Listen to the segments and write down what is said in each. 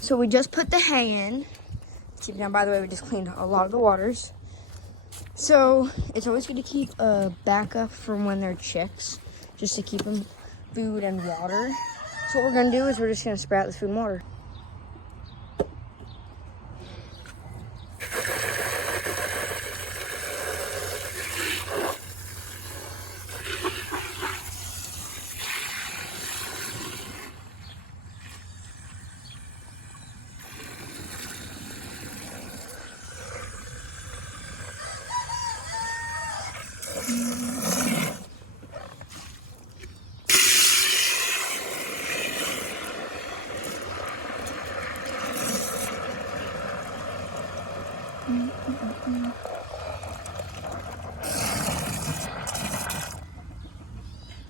So we just put the hay in. Keep it down. By the way, we just cleaned a lot of the waters. So it's always good to keep a backup from when they're chicks, just to keep them food and water. So what we're gonna do is we're just gonna spray out the food and water.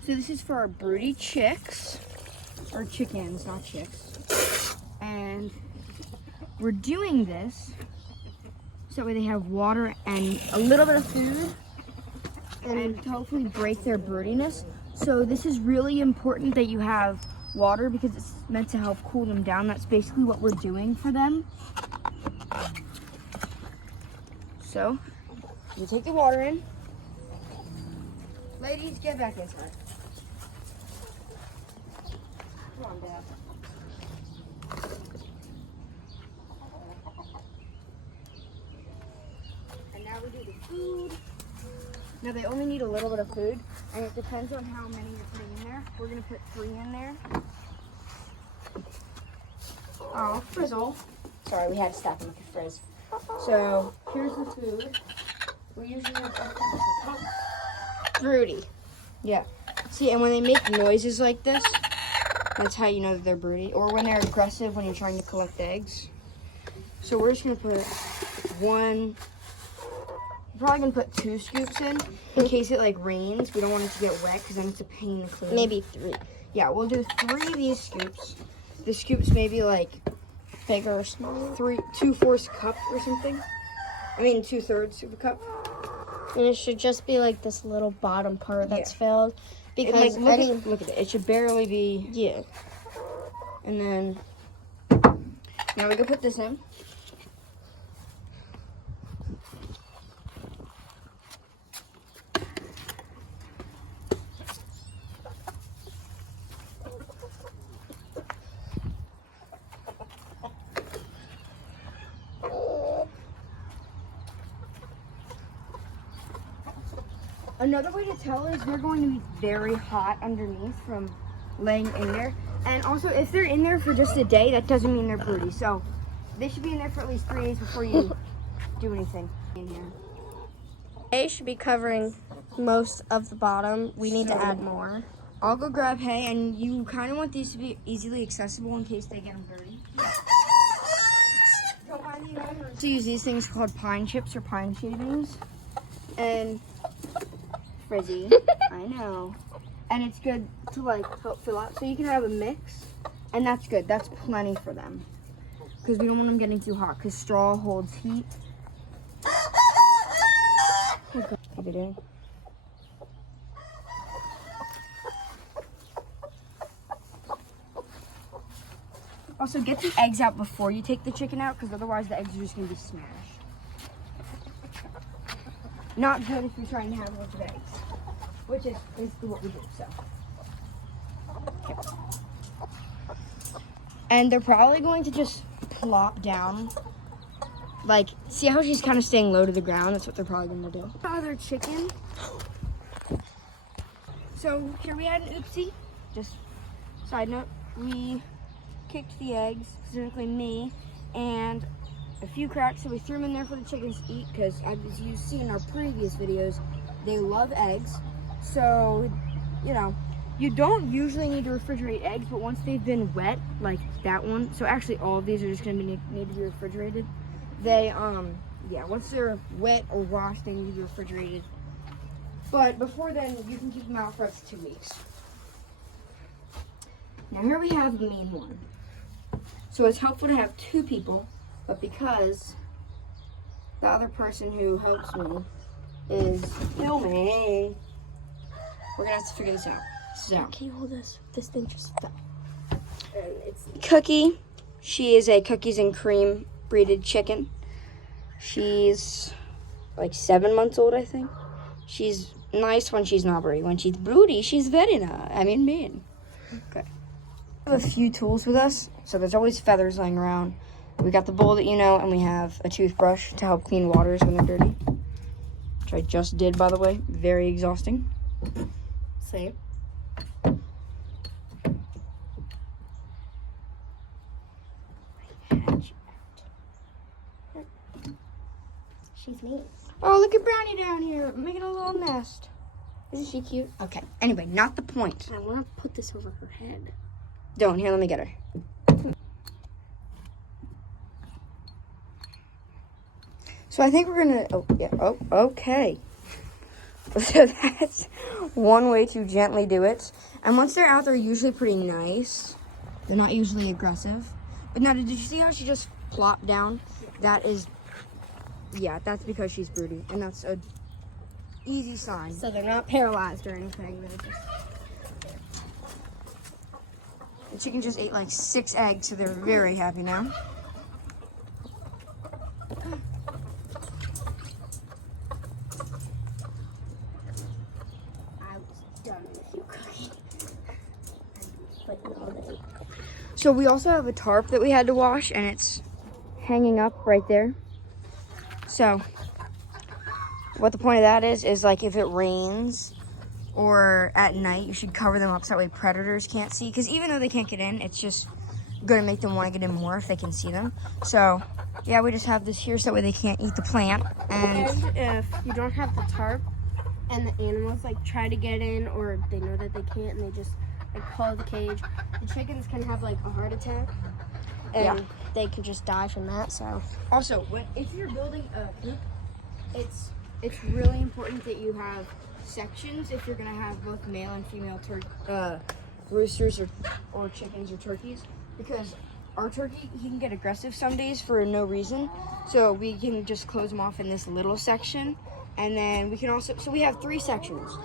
So this is for our broody chicks, or chickens, not chicks. And we're doing this so that way they have water and a little bit of food and to hopefully break their broodiness. So this is really important that you have water because it's meant to help cool them down. That's basically what we're doing for them. So you take the water in. Ladies, get back inside. Come on, Dad. And now we do the food. Now they only need a little bit of food, and it depends on how many you're putting in there. We're gonna put 3 in there. Oh, frizzle. Sorry, we had to stop and look at frizz. So here's the food. We usually have broody. Yeah. See, and when they make noises like this, that's how you know that they're broody. Or when they're aggressive when you're trying to collect eggs. So we're just gonna put 1. We're probably gonna put 2 scoops in case it like rains. We don't want it to get wet because then it's a pain to clean. Maybe 3. Yeah, we'll do 3 of these scoops. The scoops maybe like Bigger or smaller. 2/4 cup or something. I mean 2/3 of a cup. And it should just be like this little bottom part that's filled. It, Because like, look at it. It should barely be. yeah. And then now we can put this in. Another way to tell is they're going to be very hot underneath from laying in there. And also, if they're in there for just a day, that doesn't mean they're broody. So they should be in there for at least 3 days before you do anything in here. Hay should be covering most of the bottom. We need to add more. I'll go grab hay, and you kind of want these to be easily accessible in case they get them dirty. To use these things called pine chips or pine shavings. And frizzy, I know. And it's good to like help fill out. So you can have a mix, and that's good. That's plenty for them. Because we don't want them getting too hot, because straw holds heat. Keep it in. Also, get the eggs out before you take the chicken out, because otherwise the eggs are just going to be smashed. Not good if you're trying to have a bunch of eggs, which is basically what we do, so. Okay. And they're probably going to just plop down. Like, see how she's kind of staying low to the ground? That's what they're probably going to do. Other chicken. So here we had an oopsie. Just side note, we kicked the eggs, specifically me, and a few cracks, so we threw them in there for the chickens to eat, because as you've seen in our previous videos, they love eggs. So, you know, you don't usually need to refrigerate eggs, but once they've been wet, like that one, so actually all of these are just going to need to be refrigerated. They, yeah, once they're wet or washed, they need to be refrigerated. But before then, you can keep them out for up to 2 weeks. Now here we have the main one. So it's helpful to have 2 people, but because the other person who helps me is filming, we're gonna have to figure this out. So, Can you hold this? This thing just fell. it's Cookie, She is a cookies and cream breeded chicken. She's like 7 months old, I think. She's nice when she's not broody. When she's broody, she's very nice. I mean, mean. Okay. We have a few tools with us, so there's always feathers laying around. We got the bowl that you know, and we have a toothbrush to help clean waters when they're dirty. Which I just did, by the way. Very exhausting. Same. She's neat. Oh, look at Brownie down here, making a little nest. Isn't she cute? Okay, anyway, not the point. I want to put this over her head. Don't. Here, let me get her. So I think we're gonna, oh, yeah, oh, okay. So that's one way to gently do it. And once they're out, they're usually pretty nice. They're not usually aggressive. But now, did you see how she just plopped down? That is, yeah, that's because she's broody. And that's a easy sign. So they're not paralyzed or anything. They're just... The chicken just ate like 6 eggs, so they're very happy now. I was done with you cooking. So we also have a tarp that we had to wash, and it's hanging up right there. So what the point of that is like if it rains or at night, you should cover them up so that way predators can't see. Because even though they can't get in, it's just going to make them want to get in more if they can see them. So yeah, we just have this here so that way they can't eat the plant. And if you don't have the tarp and the animals like try to get in or they know that they can't and they just like pull the cage, the chickens can have like a heart attack and they could just die from that. So also, if you're building a coop, it's really important that you have sections if you're going to have both male and female roosters or chickens or turkeys, because our turkey, he can get aggressive some days for no reason, so we can just close him off in this little section. And then we can also, so we have 3 sections.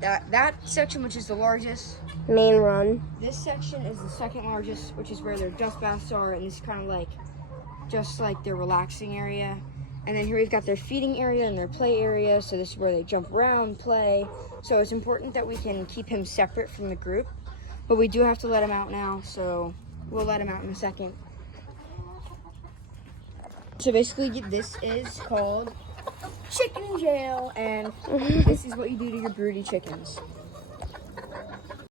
That section, which is the largest, main run. this section is the second largest, which is where their dust baths are, and it's kind of like just like their relaxing area. And then here we've got their feeding area and their play area, so this is where they jump around, play. So it's important that we can keep him separate from the group, but we do have to let him out now, so we'll let him out in a second. So basically, this is called chicken jail, and this is what you do to your broody chickens.